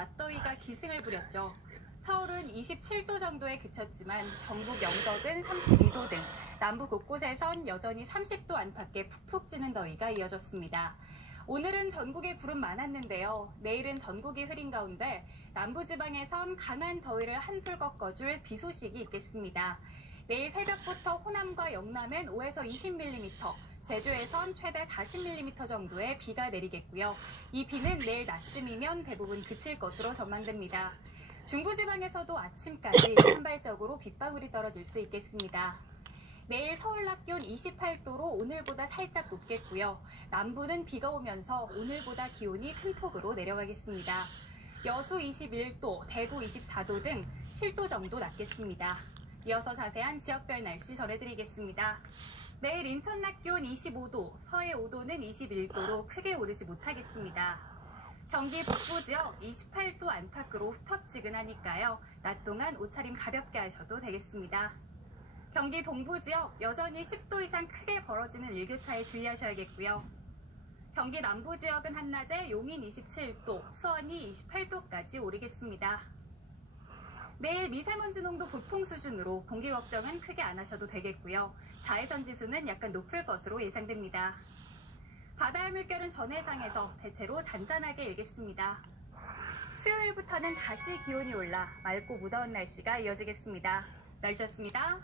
낮더위가 기승을 부렸죠. 서울은 27도 정도에 그쳤지만 경북 영덕은 32도 등 남부 곳곳에선 여전히 30도 안팎의 푹푹 찌는 더위가 이어졌습니다. 오늘은 전국에 구름 많았는데요. 내일은 전국이 흐린 가운데 남부지방에선 강한 더위를 한풀 꺾어줄 비 소식이 있겠습니다. 내일 새벽부터 호남과 영남엔 5에서 20mm, 제주에선 최대 40mm 정도의 비가 내리겠고요. 이 비는 내일 낮쯤이면 대부분 그칠 것으로 전망됩니다. 중부지방에서도 아침까지 산발적으로 빗방울이 떨어질 수 있겠습니다. 내일 서울 낮 기온 28도로 오늘보다 살짝 높겠고요. 남부는 비가 오면서 오늘보다 기온이 큰 폭으로 내려가겠습니다. 여수 21도, 대구 24도 등 7도 정도 낮겠습니다. 이어서 자세한 지역별 날씨 전해드리겠습니다. 내일 인천 낮 기온 25도, 서해 5도는 21도로 크게 오르지 못하겠습니다. 경기 북부 지역 28도 안팎으로 후텁지근하니까요. 낮 동안 옷차림 가볍게 하셔도 되겠습니다. 경기 동부 지역 여전히 10도 이상 크게 벌어지는 일교차에 주의하셔야겠고요. 경기 남부 지역은 한낮에 용인 27도, 수원이 28도까지 오르겠습니다. 내일 미세먼지 농도 보통 수준으로 공기 걱정은 크게 안 하셔도 되겠고요. 자외선 지수는 약간 높을 것으로 예상됩니다. 바다의 물결은 전해상에서 대체로 잔잔하게 일겠습니다. 수요일부터는 다시 기온이 올라 맑고 무더운 날씨가 이어지겠습니다. 날씨였습니다.